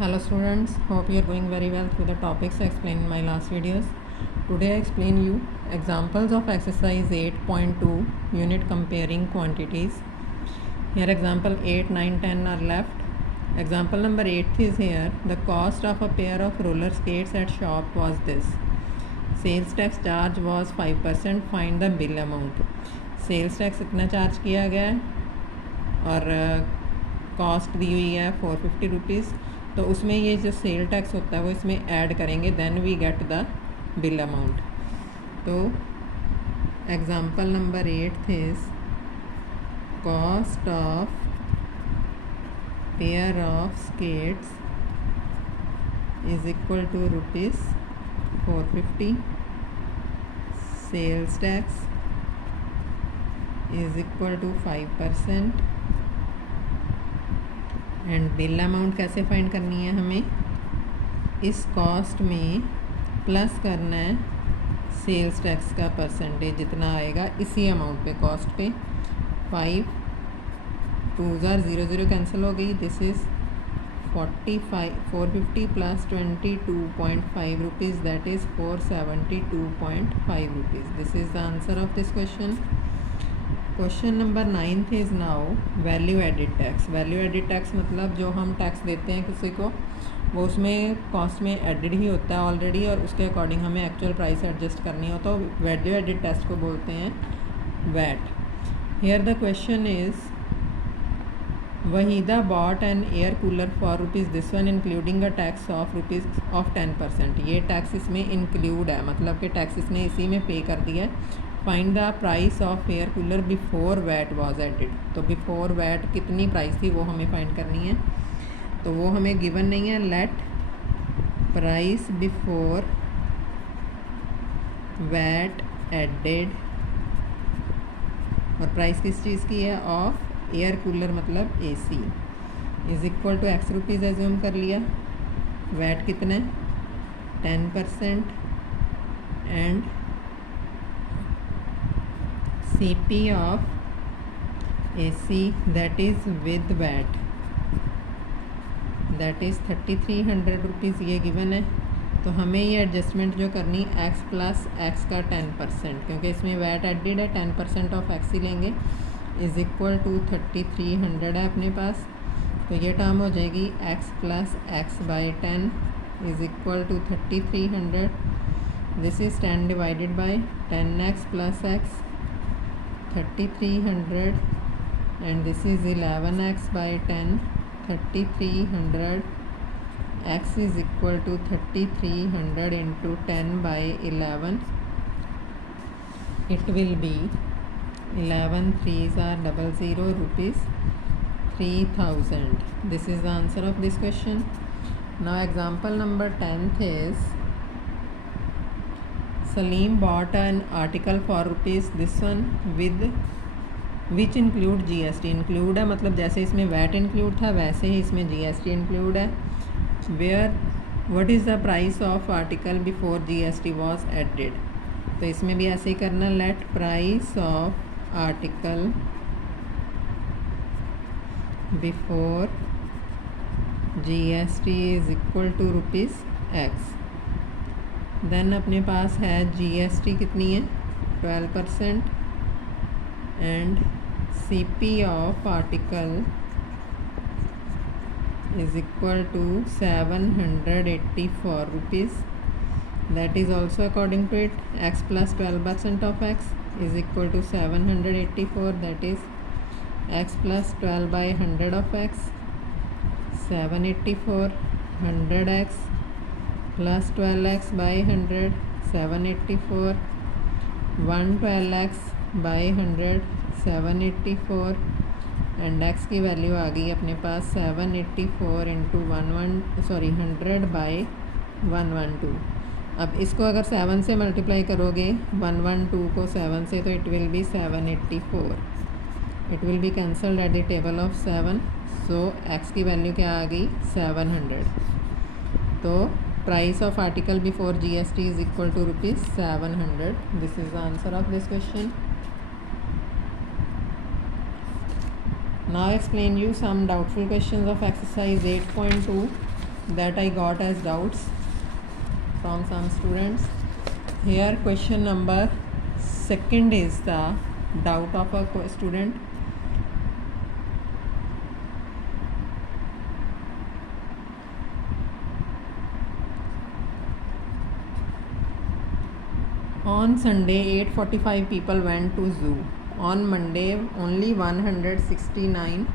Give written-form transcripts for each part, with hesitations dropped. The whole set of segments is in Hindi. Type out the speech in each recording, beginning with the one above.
Hello students, hope you are going very well through the topics I explained in my last videos. Today I explain you examples of exercise 8.2 unit comparing quantities. Here example 8, 9, 10 are left. Example number 8 is here. The cost of a pair of roller skates at shop was this. Sales tax charge was 5%. Find the bill amount. Sales tax इतना चार्ज किया गया है और कॉस्ट दी हुई है 450 रुपीज़। तो उसमें ये जो सेल टैक्स होता है वो इसमें ऐड करेंगे, then we get the bill amount. तो example number 8 is cost of pair of skates is equal to rupees 450, sales tax is equal to 5% and bill amount कैसे फाइंड करनी है हमें, इस कॉस्ट में प्लस करना है सेल्स टैक्स का परसेंटेज जितना आएगा इसी अमाउंट पे, कॉस्ट पे 5 2 0 कैंसिल हो गई। This is 450 plus 22.5 rupees, that is 472.5 rupees. This is the answer of this question. Question number 9 is now value added tax. Value added tax मतलब जो हम टैक्स देते हैं किसी को वो उसमें कॉस्ट में एडिड ही होता है ऑलरेडी और उसके अकॉर्डिंग हमें एक्चुअल प्राइस एडजस्ट करनी हो, तो वैल्यू एडिड टैक्स को बोलते हैं VAT. Here the question is Waheeda bought an air cooler for rupees this one including a tax of rupees of 10%। ये टैक्स इसमें इंक्लूड है, मतलब कि टैक्स इसने इसी में पे कर दिया है। Find the price of air cooler before VAT was added. तो बिफोर वैट कितनी प्राइस थी वो हमें फाइंड करनी है, तो वो हमें गिवन नहीं है। Let price before VAT added, और प्राइस किस चीज़ की है, ऑफ एयर कूलर मतलब AC, is equal to x rupees assume कर लिया। वैट कितने 10% and CP of AC that is with VAT that is 3300 rupees ये गिवन है। तो हमें ये एडजस्टमेंट जो करनी x प्लस एक्स का 10%, क्योंकि इसमें वैट एडिड है 10% ऑफ x ही लेंगे, इज़ इक्वल टू 3300 है अपने पास। तो ये टर्म हो जाएगी x plus x by 10 is equal to 3300। This is 10 divided by 10x plus x 3300 and this is 11x by 10, 3300 x is equal to 3300 into 10 by 11, it will be 11 3s are 00 rupees 3000. This is the answer of this question. Now example number 10 is Salim bought an article for rupees this one with which include GST। include है मतलब जैसे इसमें VAT include था वैसे ही इसमें GST include है। where what is the price of article before GST was added। तो इसमें भी ऐसे ही करना, let price of article before GST is equal to rupees X। Then अपने पास है GST कितनी है 12% and CP of article is equal to 784 rupees, that is also according to it x plus 12% of x is equal to 784, that is x plus 12 by 100 of x 784, 100x plus 12x by 100 784, 112x by 100 784 and x की वैल्यू आ गई अपने पास 784 इंटू 100 बाई 112। अब इसको अगर 7 से मल्टीप्लाई करोगे 112 को 7 से, तो it will B 784, it will be cancelled at the table of 7। So x की वैल्यू क्या आ गई 700। तो price of article before GST is equal to rupees 700. This is the answer of this question. Now explain you some doubtful questions of exercise 8.2 that I got as doubts from some students. Here question number second is the doubt of a student. On Sunday 8:45 people went to zoo. On Monday only 169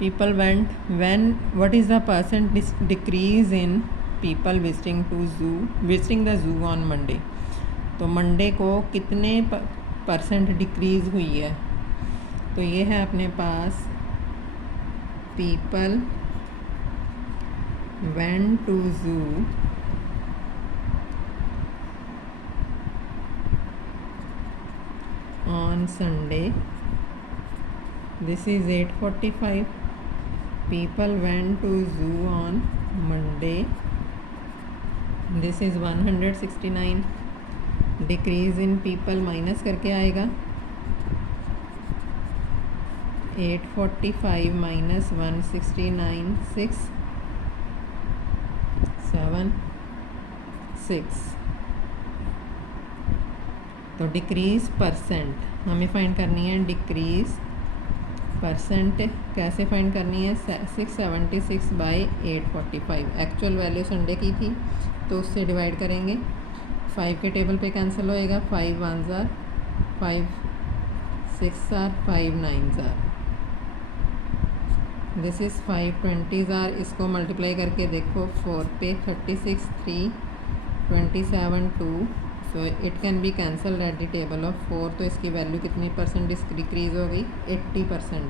people went. What is the percent decrease in people visiting the zoo on Monday? तो मंडे को कितने परसेंट डिक्रीज़ हुई है? तो ये है अपने पास people went to zoo on Sunday. This is 8:45. People went to zoo on Monday. This is 169. Decrease in people minus करके आएगा 8:45 minus 169 6 7 6. तो डिक्रीज परसेंट हमें फाइंड करनी है. डिक्रीज परसेंट कैसे फाइंड करनी है? 676 बाई 845. एक्चुअल वैल्यू संडे की थी तो उससे डिवाइड करेंगे. 5 के टेबल पे कैंसिल होएगा. 5 1s are 5 6 are 5 9s are. This is 5 20s are. इसको मल्टीप्लाई करके देखो 4 पे 36 3 27 2. So it can be cancelled at the table of 4. तो इसकी वैल्यू कितनी परसेंट डिक्रीज़ हो गई? 80%.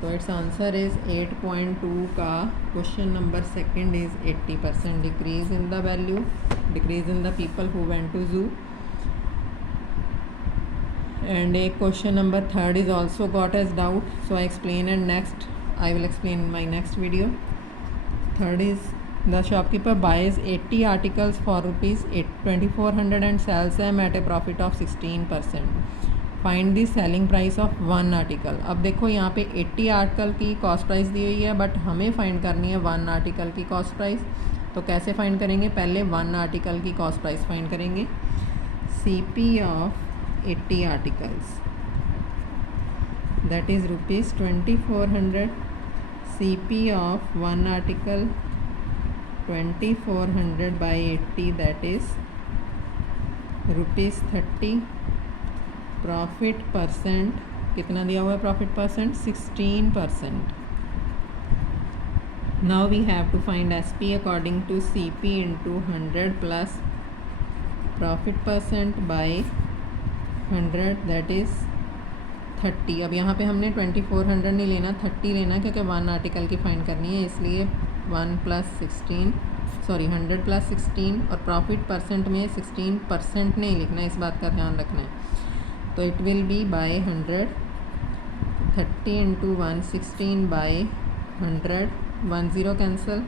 तो इट्स आंसर इज़ 8.2 का question number second is 80% decrease in the value, decrease in the people who went to zoo. And a question number third is also got as doubt, so I explain and next I will explain in my next video. Third is the shopkeeper buys 80 articles for rupees 2400 and sells them at a profit of 16%. Find the selling price of one article. अब देखो यहाँ पे 80 आर्टिकल की कॉस्ट प्राइस दी हुई है बट हमें फाइंड करनी है वन आर्टिकल की कॉस्ट प्राइस. तो कैसे फाइंड करेंगे? पहले वन आर्टिकल की कॉस्ट प्राइस फाइंड करेंगे. CP of 80 articles, that is rupees 2400. CP of one article 2400 by 80, that is rupees 30. Profit percent कितना दिया हुआ है? Profit percent 16%. Now we have to find SP according to CP into 100 plus profit percent by 100, that is 30. अब यहाँ पे हमने 2400 नहीं लेना, 30 लेना क्योंकि वन आर्टिकल की फाइंड करनी है, इसलिए 1 + 16 सॉरी 100 + 16 और प्रॉफिट परसेंट में 16% नहीं लिखना है, इस बात का ध्यान रखना है. तो it will be by 100. 30 into 1 16 बाय 100. 1 0 कैंसल.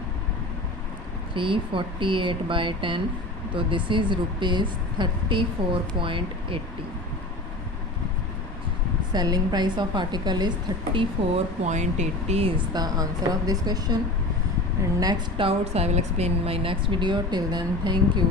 348 बाय 10. तो this is rupees 34.80. Selling price of article is 34.80 is the answer of this question. And next doubts I will explain in my next video. Till then, thank you.